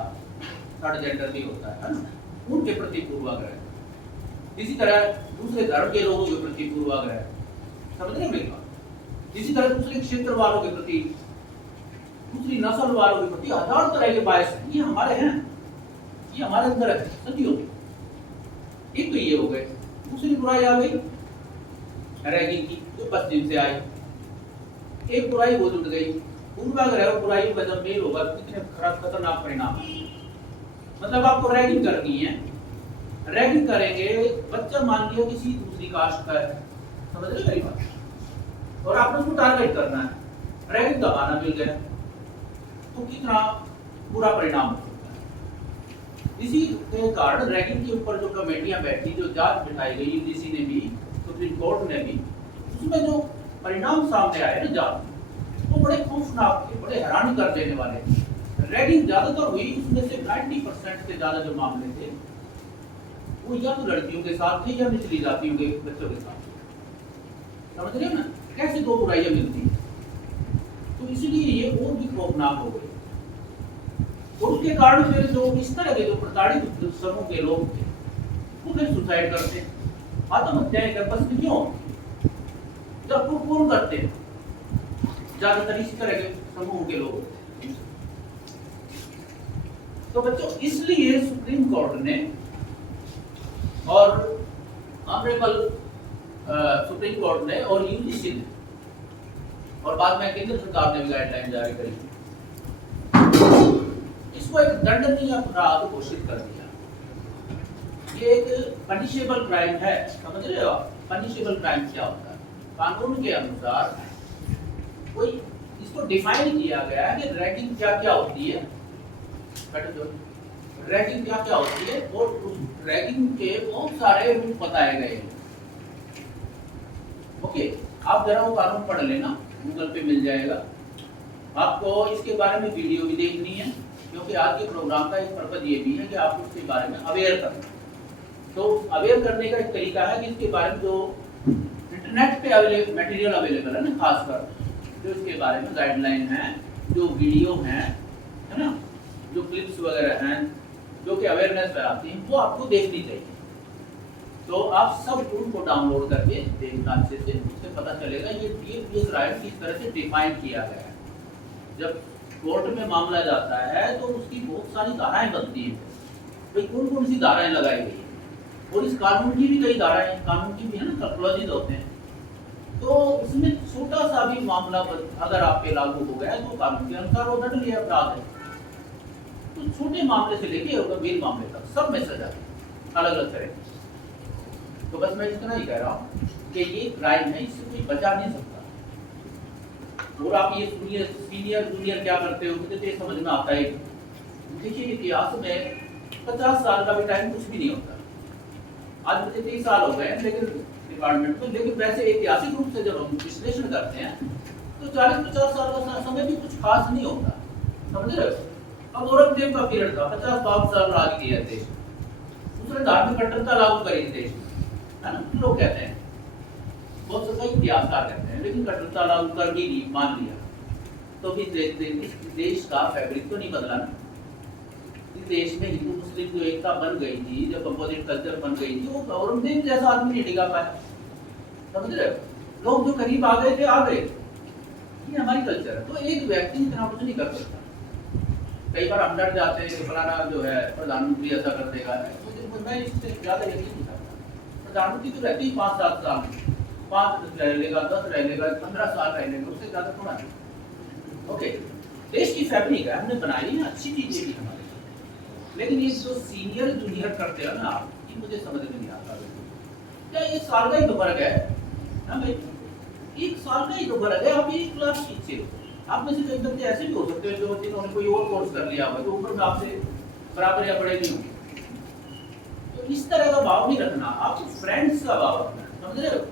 था, third gender भी होता है ना, उनके प्रति पूर्वाग्रह। इसी तरह दूसरे धर्म के लोगों के प्रति पूर्वाग्रह, समझ रहे हैं मेरी बात। इसी तरह दूसरे क्षेत्र वालों के प्रति, दूसरी नस्ल वालों के प्रति हजार तरह के बायस हैं, ये हमारे हैं, ये हमारे अंदर है सदियों के। एक तो ये हो गए। दूसरी बुराई आ गई रैगिंग की, जो पश्चिम से आई। एक बुराई वो जुट गई, पूर्वाग्रह और बुराइयों का जब मेल होगा कितने खतरनाक परिणाम। मतलब आपको रैगिंग करनी है, रैगिंग करेंगे, बच्चा मान लिया किसी दूसरी कास्ट का है, समझ रहे मेरी बात, और आपने उसको टारगेट करना है, रैगिंग का बहाना मिल गया, तो कितना बुरा परिणाम हो सकता है। इसी के कारण रैगिंग के ऊपर जो कमेटियां बैठी, जो जांच बिठाई गई यूजीसी ने भी, सुप्रीम कोर्ट ने भी, उसमें जो परिणाम सामने आए ना जांच, वो बड़े खौफनाक थे, बड़े हैरानी कर देने वाले। रैगिंग ज्यादातर हुई, उसमें से 90% से ज्यादा जो मामले थे वो या तो लड़कियों के साथ थे या निचली जातियों के बच्चों के साथ। समझ रहे हो ना कैसे दो बुराइयां मिलती हैं। तो इसलिए ये और भी खौफनाक हो गई, और उसके कारण फिर जो इस तरह के जो प्रताड़ित समूह के लोग थे वो फिर सुसाइड करते, आत्महत्याएं कर। बस क्यों? जब वो कौन करते हैं? ज्यादातर इस तरह के समूह के लोग। तो बच्चों इसलिए सुप्रीम कोर्ट ने और ऑनरेबल सुप्रीम कोर्ट ने और यूजीसी ने और बाद में केंद्र सरकार ने भी गाइडलाइन जारी करी, इसको एक दंडनीय अपराध घोषित कर दिया। ये एक पनिशेबल क्राइम है, समझ रहे हो? पनिशेबल क्राइम क्या होता है? कानून के अनुसार कोई इसको डिफाइन किया गया है कि रैगिंग क्या क्या होती है, रैगिंग क्या क्या होती है, और उस रैगिंग के बहुत सारे रूप बताए गए हैं। ओके, आप जरा वो कानून पढ़ लेना, गूगल पे मिल जाएगा आपको। इसके बारे में वीडियो भी देखनी है, क्योंकि आज के प्रोग्राम का एक पर्पज ये भी है कि आप उसके बारे में अवेयर करें। तो अवेयर करने का एक तरीका है कि इसके बारे में जो इंटरनेट पे मटेरियल अवेलेबल है ना, खासकर जो इसके बारे में गाइडलाइन है, जो वीडियो हैं, है ना, जो क्लिप्स वगैरह हैं, जो कि अवेयरनेस फैलाती हैं, वो आपको देखनी चाहिए। तो आप सब उनको डाउनलोड करके देखना अच्छे से, उससे पता चलेगा ये क्राइम किस तरह से डिफाइन किया गया है। जब कोर्ट में मामला जाता है तो उसकी बहुत सारी धाराएं बनती हैं, भाई कौन कौन सी धाराएं लगाई गई है, और इस कानून की भी कई धाराएं, कानून की भी है ना, टर्मिनोलॉजीज होते हैं। तो इसमें छोटा सा भी मामला अगर आप पे लागू हो गया तो कानून के अनुसार वो दंडनीय अपराध है। तो छोटे मामले से लेके और गंभीर मामले तक सब में सजा अलग अलग तरह की। तो बस मैं इतना ही कह रहा हूँ कि ये क्राइम है, इससे कोई बचा नहीं सकता। और आप ये सुनिए, सीनियर जूनियर क्या करते हो, मुझे तो समझ में आता है। देखिए इतिहास में 50 साल का भी टाइम कुछ भी नहीं होता। आज मुझे 30 साल हो गए लेकिन डिपार्टमेंट में, लेकिन वैसे ऐतिहासिक रूप से जब हम विश्लेषण करते हैं तो 40-50 साल का समय भी कुछ खास नहीं होता, समझ रहे हो? अब औरंगजेब का पीरियड था, 50-52 साल राज किया देश, उसने धार्मिक कट्टरता लागू करी देश, है ना, लोग कहते हैं, बहुत सारे इतिहासकार कहते हैं, लेकिन कट्टरता लागू कर ही नहीं, मान लिया। तो भी इस देश का फैब्रिक तो नहीं बदला ना। इस देश में हिंदू मुस्लिम जो एकता बन गई थी, जो कंपोजिट कल्चर बन गई थी, वो औरंगजेब जैसा आदमी नहीं टिका पाया, समझ रहे हो? लोग जो करीब आ गए थे आ गए, ये हमारी कल्चर है। तो एक व्यक्ति इतना कुछ नहीं कर सकता। कई बार हम डर जाते हैं कि फलाना जो है प्रधानमंत्री ऐसा कर देगा, मैं इससे ज्यादा यकीन नहीं करता। प्रधानमंत्री तो रहती ही 5-7 साल, 5 रह लेगा, 10 रह लेगा, 15 साल रह लेगा, उससे ज्यादा थोड़ा नहीं। ओके, देश की फैब्रिक है, हमने बनाई है, अच्छी चीजें भी हमारी, लेकिन ये जो सीनियर जूनियर करते हैं ना आप, ये मुझे समझ में नहीं आता। क्या एक साल का ही तो फर्क है ना भाई, एक साल का ही तो फर्क है। आप एक क्लास पीछे हो, आप में से कई बच्चे ऐसे भी हो सकते हैं जो जिन्होंने कोई और कोर्स कर लिया होगा, तो ऊपर में आपसे बराबर या बड़े नहीं होंगे। तो इस तरह का भाव नहीं रखना, आप फ्रेंड्स का भाव रखना, समझ रहे हो?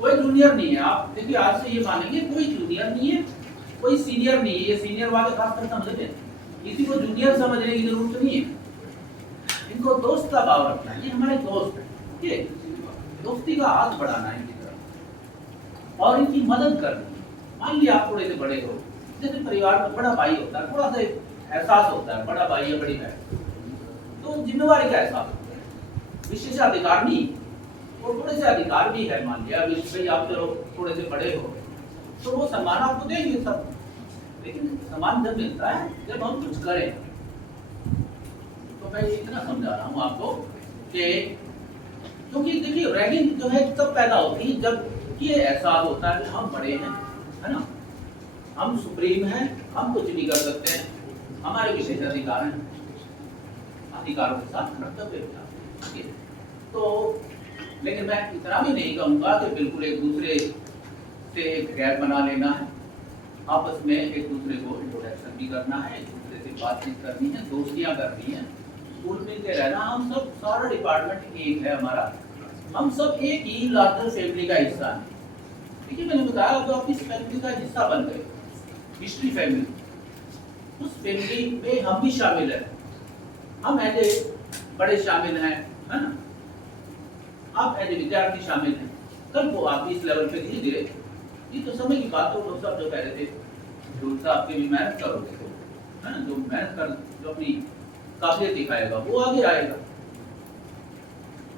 कोई जूनियर नहीं है। आप देखिए आज से ये मानेंगे कोई जूनियर नहीं है, कोई सीनियर नहीं है। ये सीनियर वाले खासकर समझ लें, किसी को जूनियर समझने की जरूरत नहीं है। इनको दोस्त का भाव रखना है, ये हमारे दोस्त है, ठीक है? दोस्ती का हाथ बढ़ाना है इनकी तरफ और इनकी मदद करनी। मान लिया आप थोड़े से बड़े हो, जैसे परिवार में बड़ा भाई होता है, थोड़ा सा एहसास होता है, बड़ा भाई या बड़ी बहन, तो जिम्मेवारी का एहसास होता है, विशेषाधिकार नहीं। और थोड़े से अधिकार भी है, मान लिया भाई आप चलो थोड़े से बड़े हो तो वो सम्मान आपको देंगे सब, लेकिन सम्मान जब मिलता है जब हम कुछ करें। तो मैं इतना समझा रहा हूँ आपको कि क्योंकि देखिए रैगिंग जो है तब पैदा होती है जब ये एहसास होता है कि हम बड़े हैं, है ना, हम सुप्रीम हैं, हम कुछ भी कर सकते हैं, हमारे विशेष अधिकार हैं, अधिकारों के साथ कर्तव्य भी है। तो लेकिन मैं इतना भी नहीं कहूँगा कि बिल्कुल एक दूसरे से एक गैप बना लेना है, आपस में एक दूसरे को इंट्रोडक्शन भी करना है, एक दूसरे से बातचीत करनी है, दोस्तियाँ करनी है, घुल मिल के रहना। हम सब सारा डिपार्टमेंट एक है हमारा, हम सब एक ही लार्जर फैमिली का हिस्सा है। देखिए मैंने बताया तो आप इस फैमिली का हिस्सा बन गए, हिस्ट्री फैमिली, उस फैमिली में हम भी शामिल हैं, हम एज ए बड़े शामिल हैं, है ना, आप एज ए विद्यार्थी शामिल हैं, कल को आप इस लेवल पे धीरे धीरे, ये तो समय की बात हो, लोग सब जो कह रहे थे जो साहब के भी मेहनत करोगे तो, है ना, जो मेहनत कर जो अपनी काबिलियत दिखाएगा वो आगे आएगा।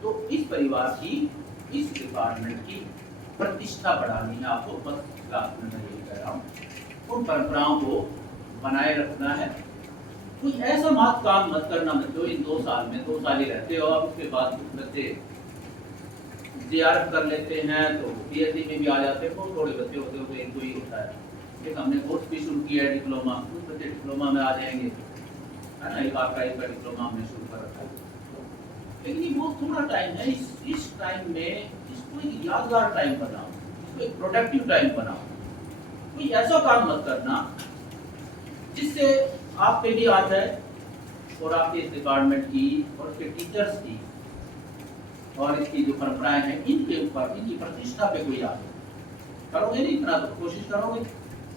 तो इस परिवार की, इस डिपार्टमेंट की प्रतिष्ठा बढ़ानी है आपको, बस मैं यही कह रहा हूँ। उन परंपराओं को बनाए रखना है, कोई ऐसा मत काम मत करना मत जो इन 2 साल में 2 साल ही रहते हो, अब उसके बाद कुछ बच्चे जियारत कर लेते हैं तो पीएचडी में भी आ जाते हैं, बहुत थोड़े बच्चे होते हैं, एक दो ही होता है। एक हमने कोर्स भी शुरू किया है डिप्लोमा, कुछ बच्चे डिप्लोमा में आ जाएंगे, है ना, एक का डिप्लोमा हमने शुरू कर रखा है, लेकिन ये बहुत थोड़ा टाइम है। इस टाइम में इसको एक यादगार टाइम बनाओ, इसको एक प्रोडक्टिव टाइम बनाओ, कोई ऐसा काम मत करना जिससे आप पे भी आ जाए और आपके इस डिपार्टमेंट की और इसके टीचर्स की और इसकी जो परंपराएं हैं इनके ऊपर, इनकी प्रतिष्ठा पे कोई आ करोगे नहीं, इतना तो कोशिश करोगे।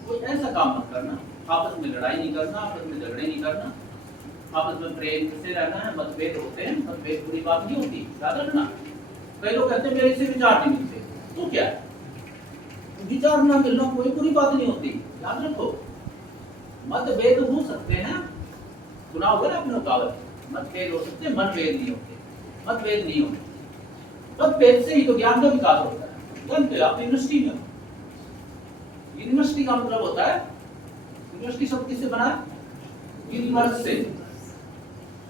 कोई ऐसा काम मत करना, आपस में लड़ाई नहीं करना, आपस में झगड़े नहीं करना, आपस में प्रेम से रहना है। मतभेद होते हैं, मतभेद बुरी बात नहीं होती, याद रखना। कई लोग कहते हैं मेरे से विचार नहीं मिलते, तो क्या विचार ना मिलना कोई बुरी बात नहीं होती, याद रखो। मतभेद हो सकते हैं, सुना होगा ना अपने कहावत, मतभेद हो सकते हैं, मनभेद नहीं होते, मतभेद नहीं होते। मतभेद से ही तो ज्ञान का विकास होता है। जानते आप यूनिवर्सिटी में, यूनिवर्सिटी का मतलब होता है, यूनिवर्सिटी शब्द किससे बना है? यूनिवर्स से,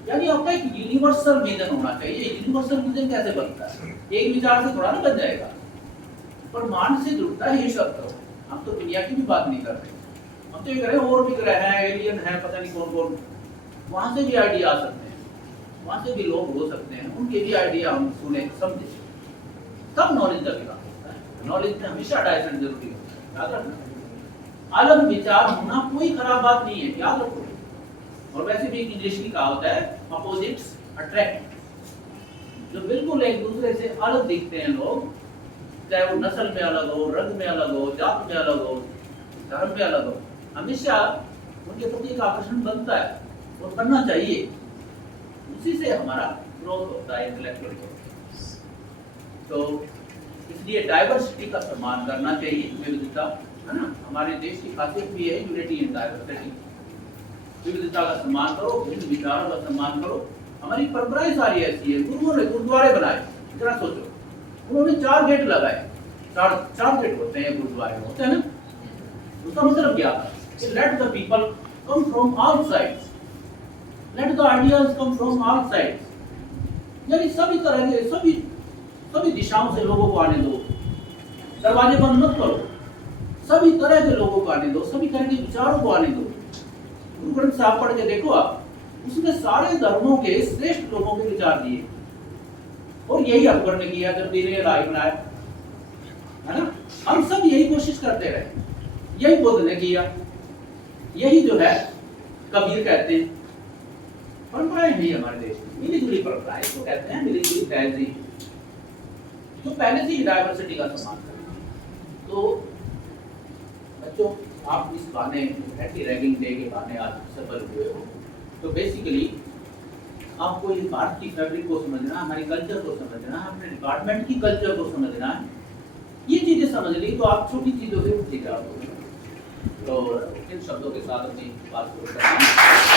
यानी आपका एक यूनिवर्सल विजन होना चाहिए। यूनिवर्सल विजन कैसे बनता है? एक विचार से थोड़ा ना बन जाएगा, परमाणु से जुड़ता है ये शब्द। हम तो दुनिया की भी बात नहीं कर रहे, हम तो ये कह रहे हैं और भी ग्रह हैं, एलियन है, पता नहीं कौन कौन, वहां से भी आइडिया आ सकते हैं, वहां से भी लोग हो सकते हैं, उनके भी आइडिया हम सुने समझे, तब नॉलेज का विकास होता है। नॉलेज में हमेशा डायवर्सन जरूरी होता है, याद रखना। अलग विचार होना कोई खराब बात नहीं है, याद रखो। और वैसे भी इंग्लिश की कहावत है, अपोजिट्स अट्रैक्ट। जो बिल्कुल एक दूसरे से अलग दिखते हैं लोग, चाहे वो नस्ल में अलग हो, रंग में अलग हो, जात में अलग हो, धर्म में अलग हो, हमेशा उनके प्रति एक आकर्षण बनता है और बनना चाहिए। उसी से हमारा ग्रोथ होता है, इंटेलेक्चुअल ग्रोथ। तो इसलिए डाइवर्सिटी का सम्मान करना चाहिए, विविधता, है ना। हमारे देश की खासियत भी है यूनिटी इन डाइवर्सिटी। विविधता का सम्मान करो, भिन्न विचारों का सम्मान करो। हमारी परंपराएं सारी ऐसी है। गुरुओं ने गुरुद्वारे बनाए, जरा सोचो, उन्होंने 4 गेट लगाए, 4 गेट होते हैं गुरुद्वारे होते हैं ना। उसका मतलब क्या था? Let the people come from all sides, let the ideas come from all sides, यानी सभी तरह के सभी दिशाओं से लोगों को आने दो, दरवाजे बंद मत करो, सभी तरह के लोगों को आने दो, सभी तरह के विचारों को आने दो। गुरु ग्रंथ साहब पढ़ के देखो आप, उसमें सारे धर्मों के श्रेष्ठ लोगों के विचार दिए, और यही अकबर ने किया जब दीन राय बनाया, है ना। हम सब यही कोशिश करते रहे, यही बुद्ध ने किया, यही जो है कबीर कहते हैं। परंपराएं भी हमारे देश में मिली जुली परंपराएं, इसको कहते हैं मिली जुली तहजीब, जो पहले से ही डाइवर्सिटी का सम्मान करती है। तो बच्चों, आप इस बहाने एंटी रैगिंग डे के बहाने आज सफल हुए हो, तो बेसिकली आपको इस भारत की फैब्रिक को समझना, हमारी कल्चर को समझना, अपने डिपार्टमेंट की कल्चर को समझना है। ये चीजें समझ ली तो आप छोटी चीजों से सीख जाओगे। तो इन शब्दों के साथ अपनी बात शुरू करते हैं।